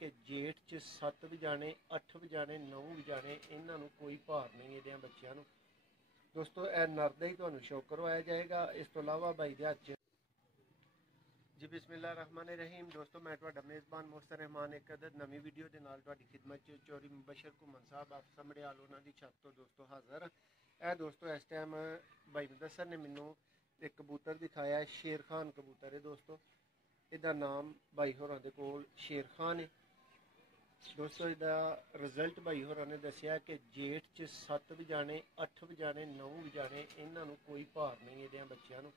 कि जेठ च 7 वजाने 8 वजाने 9 वजाने इन्हां नूं कोई भार नहीं इहदे बच्चों नूं। दोस्तों यह नर दा ही तुहानूं शो करवाया जाएगा। इस तो इलावा भाई दे हत्थ जी बिस्मिल्लाह रहमान रहीम। दोस्तों मैं तुहाडा मेज़बान मोहसन रहमान एक अदद नवी वीडियो के नाल तुहाडी खिदमत च चौरी मुबशर घुमन साहब आप सामने आल उन्हां दी छत तो दोस्तों हाज़र। यह दोस्तों इस टाइम भाई मुदस्सर ने मैनू एक कबूतर दिखाया है, शेर खान कबूतर है दोस्तों। इसका नाम भाई होरां दे कोल शेर खान है दोस्तों। इसका रिजल्ट भाई होरां ने दस्सिया कि जेठ च 7 वजाने 8 वजाने 9 वजाने इन्हां नूं कोई भार नहीं इहदे बच्चों नूं।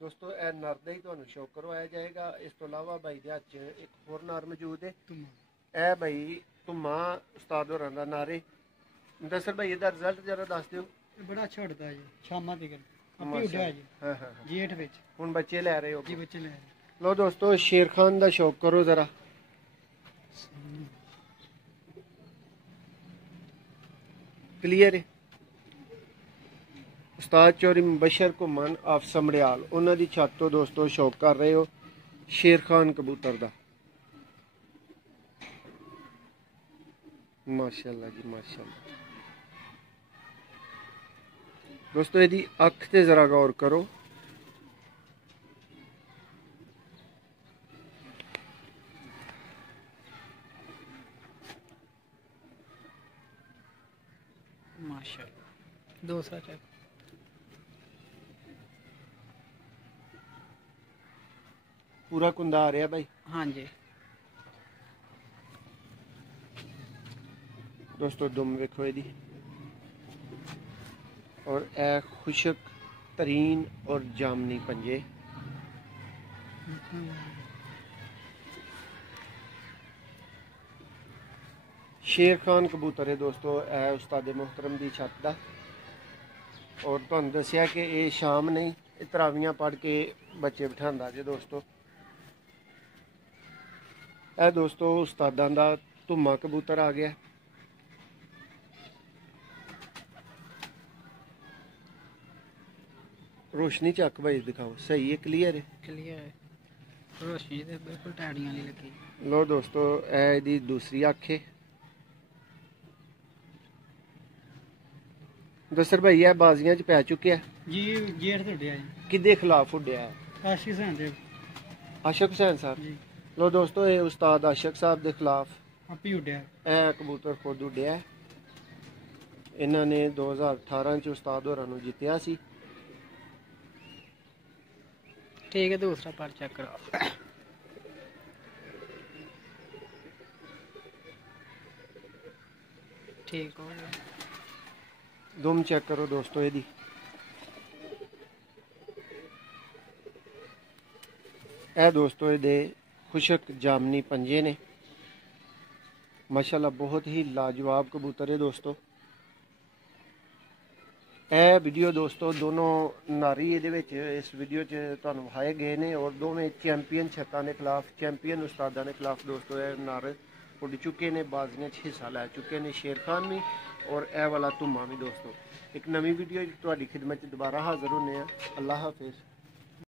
दोस्तों यह नर दा ही तुहानूं शो करवाया जाएगा। इस तो इलावा भाई दे हत्थ च एक होर नर मौजूद है। यह भाई धुम्मा उस्ताद होरां दा नर है। मुदस्सर भाई इसदा रिजल्ट जरा दस दिओ। बड़ा अच्छा उड़ता है जी, शामा तक आपी उड्या है जी। हाँ हाँ जेठ विच हुण बच्चे लै रहे हो जी, बच्चे ले आए। लो दोस्तों शेर खान दा शौक करो जरा। क्लियर है। उस्ताद चौरी मुबशर घुमन आप समड़ियाल उन्हां दी छत तो दोस्तों शौक कर रहे हो शेर खान कबूतर दा। माशाअल्लाह जी माशाअल्लाह। दोस्तों यदि अख ते जरा गौर करो। माशाअल्लाह दूसरा चेक। पूरा कुंदा आ रहा भाई। हाँ जी दोस्तों दुम वेखो यदी और ए खुशक तरीन और जामनी पंजे। शेर खान कबूतर है दोस्तों ए उस्ताद मोहतरम दी छत दा। और तुहानूं दस्सिया कि ये शाम नहीं तरावियां पढ़ के बच्चे बिठांदा जे दोस्तों। ए दोस्तों उस्तादां दा धुम्मा कबूतर आ गया। रोशनी चक भाई दिखाओ सही है क्लियर है। क्लियर है, रोशनी तो बिल्कुल टैडियां नहीं लगी। लो दोस्तों ए दूसरी अख है। दस्सर भाई है बाजियां च पै चुके हैं जी। जेठ तो उड्या जी, किदे खिलाफ उड्या है? आशिक हुसैन दे आशिक हुसैन साहब जी, लो दोस्तों ये उस्ताद आशिक साहब के खिलाफ आपी उड्या है। ए कबूतर खुद उड्या है। इन्हों ने 2018 च उस्ताद होरां नूं जित्तिया सी। ठीक है दूसरा पर चेक करो। ठीक हो गया। दुम चेक करो दोस्तों यदी ए दोस्तों ये खुशक जामनी पंजे ने माशाल्लाह बहुत ही लाजवाब कबूतर है दोस्तों। ए वीडियो दोस्तों दोनों नारी इस वीडियो च तुहानूं विखाए गए ने और दोवें चैंपीयन छत्तां के खिलाफ चैंपीयन उस्तादां के खिलाफ दोस्तों ए नर उड़ चुके ने, बाजियां च हिस्सा लै चुके ने शेर खान भी और ए वाला धुम्मा भी दोस्तों। एक नवी वीडियो तुहाडी खिदमत च दोबारा हाज़र होने। अल्लाह हाफिज़।